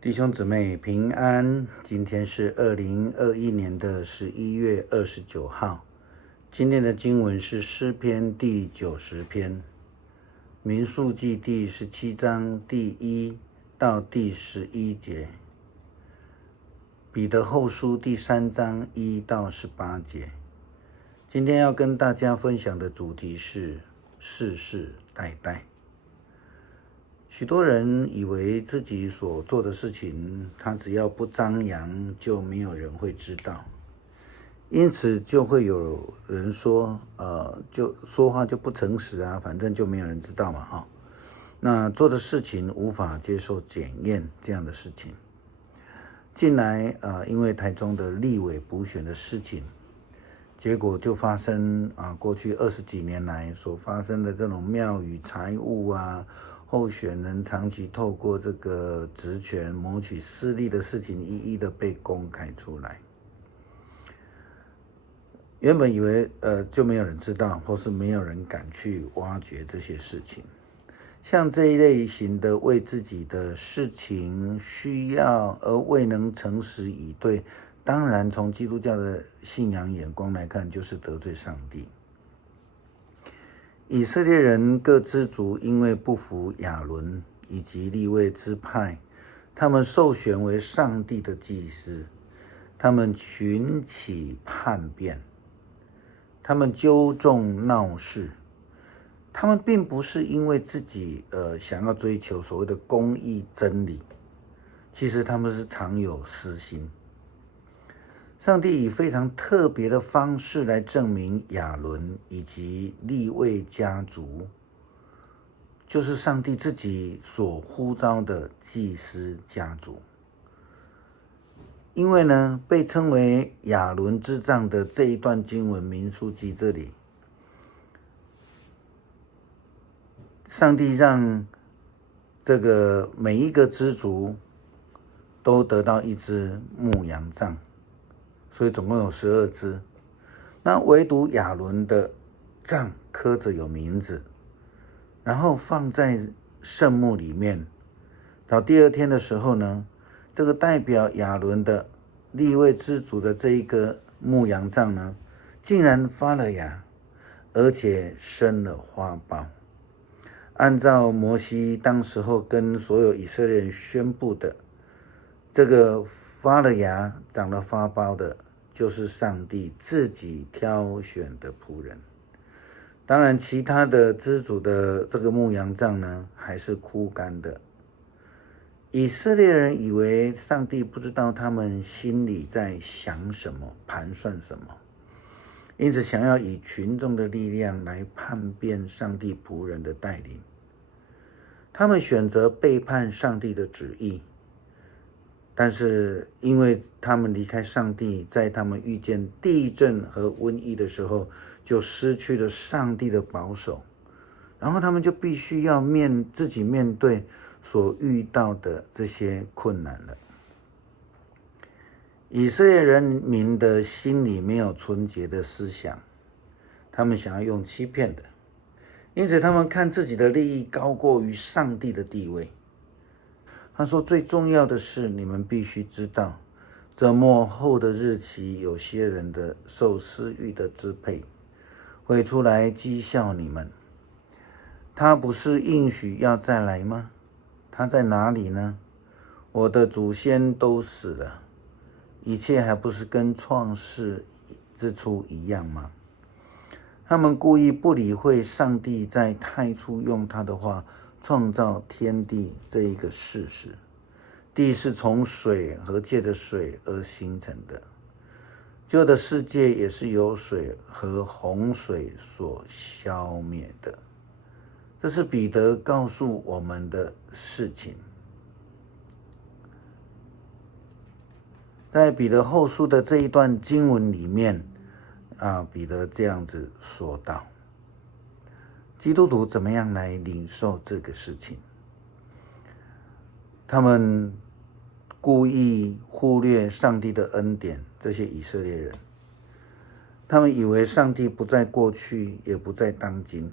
弟兄姊妹平安，今天是2021年的11月29号。今天的经文是诗篇第90篇，民数记第17章第1到第11节，彼得后书第3章1到18节。今天要跟大家分享的主题是世世代代。许多人以为自己所做的事情，他只要不张扬，就没有人会知道，因此就会有人说，就说话就不诚实啊，反正就没有人知道嘛，那做的事情无法接受检验这样的事情。近来因为台中的立委补选的事情，结果就发生过去20几年来所发生的这种庙宇财务候选人长期透过这个职权谋取私利的事情，一一的被公开出来。原本以为就没有人知道，或是没有人敢去挖掘这些事情。像这一类型的为自己的事情需要而未能诚实以对，当然从基督教的信仰眼光来看，就是得罪上帝。以色列人各支族因为不服亚伦以及利未支派，他们受选为上帝的祭司，他们群起叛变，他们纠众闹事，他们并不是因为自己想要追求所谓的公义真理，其实他们是常有私心。上帝以非常特别的方式来证明亚伦以及利未家族就是上帝自己所呼召的祭司家族。因为呢，被称为亚伦之杖的这一段经文民数记这里，上帝让这个每一个支族都得到一只牧羊杖，所以总共有12只。那唯独亚伦的杖刻着有名字，然后放在圣幕里面。到第2天的时候呢，这个代表亚伦的利未支族的这一个牧羊杖呢，竟然发了芽，而且生了花苞。按照摩西当时候跟所有以色列人宣布的，这个发了芽长了花苞的，就是上帝自己挑选的仆人。当然其他的支族的这个牧羊杖呢，还是枯干的。以色列人以为上帝不知道他们心里在想什么，盘算什么，因此想要以群众的力量来叛变上帝仆人的带领。他们选择背叛上帝的旨意，但是因为他们离开上帝，在他们遇见地震和瘟疫的时候，就失去了上帝的保守，然后他们就必须要自己面对所遇到的这些困难了。以色列人民的心里没有纯洁的思想，他们想要用欺骗的，因此他们看自己的利益高过于上帝的地位。他说，最重要的是你们必须知道，这末后的日期，有些人的受私欲的支配，会出来讥笑你们。他不是应许要再来吗？他在哪里呢？我的祖先都死了，一切还不是跟创世之初一样吗？他们故意不理会上帝在太初用他的话创造天地这一个事实。地是从水和借着水而形成的，旧的世界也是由水和洪水所消灭的。这是彼得告诉我们的事情。在彼得后书的这一段经文里面彼得这样子说道，基督徒怎么样来领受这个事情？他们故意忽略上帝的恩典，这些以色列人，他们以为上帝不在过去，也不在当今，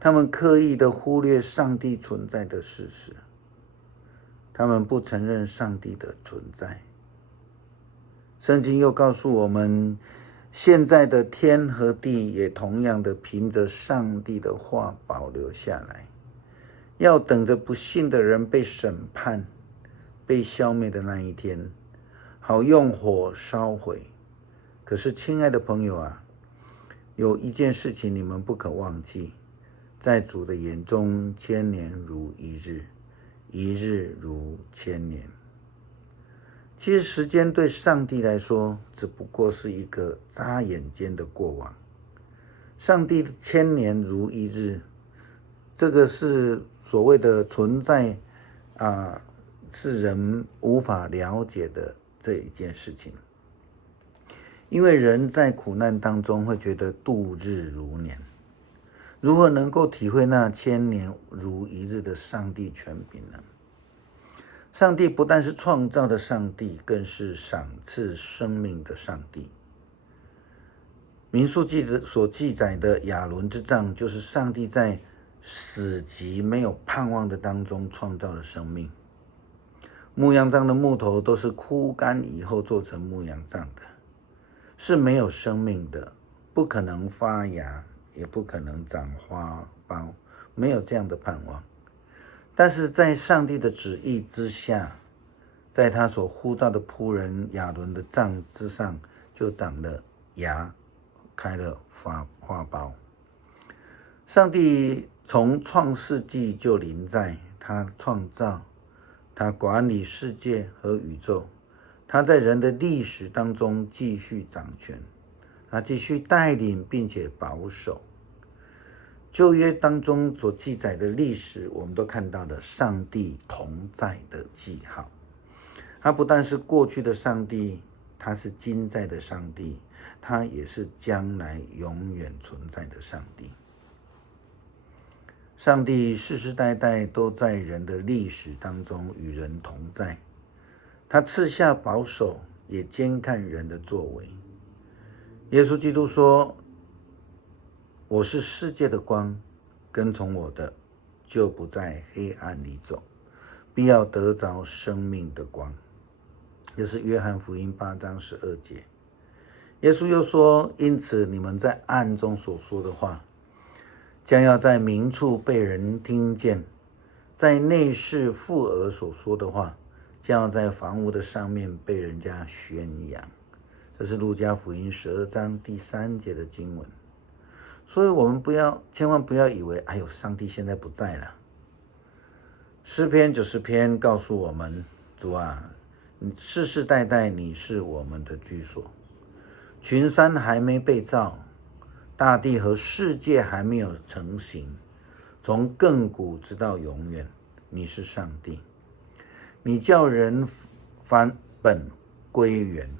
他们刻意的忽略上帝存在的事实。他们不承认上帝的存在。圣经又告诉我们，现在的天和地也同样的凭着上帝的话保留下来，要等着不信的人被审判、被消灭的那一天，好用火烧毁。可是亲爱的朋友啊，有一件事情你们不可忘记，在主的眼中，1000年如一日，一日如1000年。其实时间对上帝来说只不过是一个眨眼间的过往，上帝的1000年如一日，这个是所谓的存在是人无法了解的这一件事情。因为人在苦难当中会觉得度日如年，如何能够体会那1000年如一日的上帝权柄呢？上帝不但是创造的上帝，更是赏赐生命的上帝。民数记所记载的亚伦之杖，就是上帝在死寂没有盼望的当中创造了生命。牧羊杖的木头都是枯干以后做成牧羊杖的，是没有生命的，不可能发芽，也不可能长花苞，没有这样的盼望。但是在上帝的旨意之下，在他所呼召的仆人亚伦的杖之上，就长了芽，开了花苞。上帝从创世纪就临在，他创造，他管理世界和宇宙，他在人的历史当中继续掌权，他继续带领并且保守。旧约当中所记载的历史，我们都看到了上帝同在的记号。他不但是过去的上帝，他是今在的上帝，他也是将来永远存在的上帝。上帝世世代代都在人的历史当中与人同在，他赐下保守，也监看人的作为。耶稣基督说，我是世界的光，跟从我的，就不在黑暗里走，必要得着生命的光。这是约翰福音8章12节。耶稣又说，因此你们在暗中所说的话，将要在明处被人听见；在内室附耳所说的话，将要在房屋的上面被人家宣扬。这是路加福音12章第3节的经文。所以我们千万不要以为，上帝现在不在了。诗篇90篇告诉我们，主啊，世世代代你是我们的居所。群山还没被造，大地和世界还没有成型，从亘古直到永远，你是上帝。你叫人返本归元，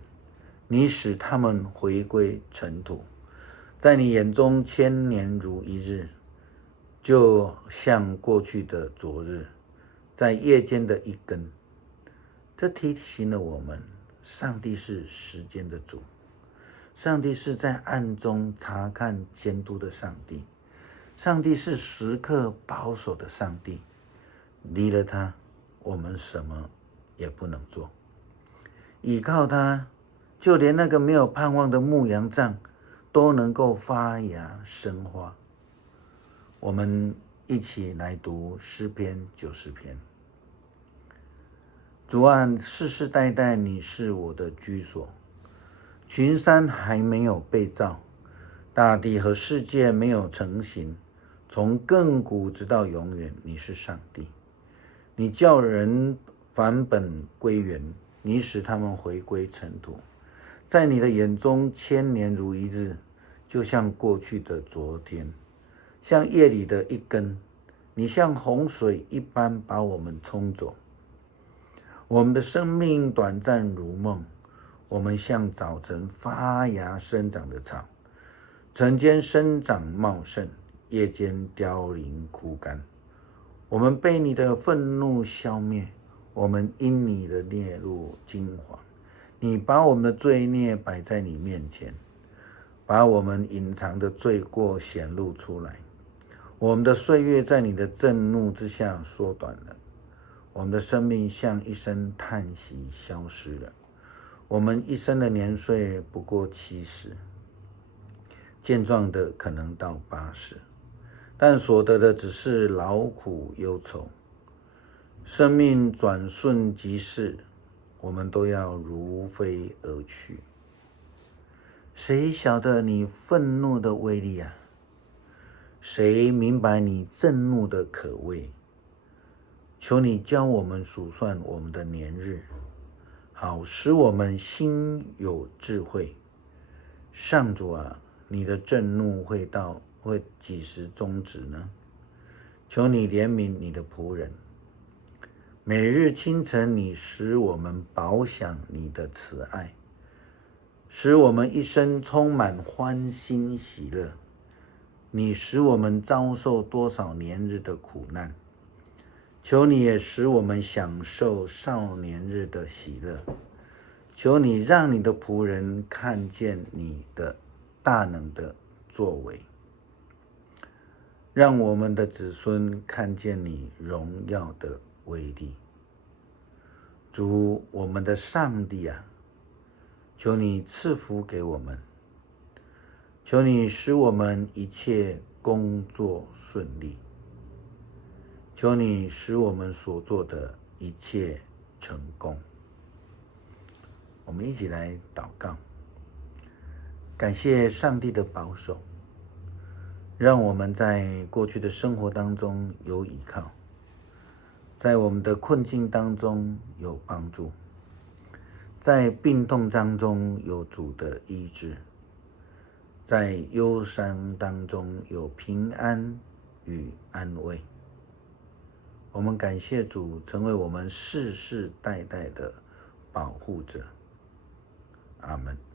你使他们回归尘土。在你眼中1000年如一日，就像过去的昨日，在夜间的一更。这提醒了我们，上帝是时间的主，上帝是在暗中查看监督的上帝，上帝是时刻保守的上帝。离了他，我们什么也不能做。倚靠他，就连那个没有盼望的牧羊杖都能够发芽生花。我们一起来读诗篇90篇。主啊，世世代代你是我的居所。群山还没有被造，大地和世界没有成型，从亘古直到永远，你是上帝。你叫人返本归元，你使他们回归尘土。在你的眼中1000年如一日，就像过去的昨天，像夜里的一更。你像洪水一般把我们冲走。我们的生命短暂如梦，我们像早晨发芽生长的草，晨间生长茂盛，夜间凋零枯干。我们被你的愤怒消灭，我们因你的烈怒惊惶。你把我们的罪孽摆在你面前，把我们隐藏的罪过显露出来。我们的岁月在你的震怒之下缩短了，我们的生命像一声叹息消失了。我们一生的年岁不过70，健壮的可能到80，但所得的只是劳苦忧愁。生命转瞬即逝，我们都要如飞而去。谁晓得你愤怒的威力啊？谁明白你震怒的可畏？求你教我们数算我们的年日，好使我们心有智慧。上主啊，你的震怒会几时终止呢？求你怜悯你的仆人。每日清晨，你使我们饱享你的慈爱，使我们一生充满欢欣喜乐。你使我们遭受多少年日的苦难，求你也使我们享受少年日的喜乐。求你让你的仆人看见你的大能的作为，让我们的子孙看见你荣耀的威力。主，我们的上帝啊，求你赐福给我们，求你使我们一切工作顺利，求你使我们所做的一切成功。我们一起来祷告，感谢上帝的保守，让我们在过去的生活当中有依靠，在我们的困境当中有帮助，在病痛当中有主的医治，在忧伤当中有平安与安慰。我们感谢主成为我们世世代代的保护者。阿们。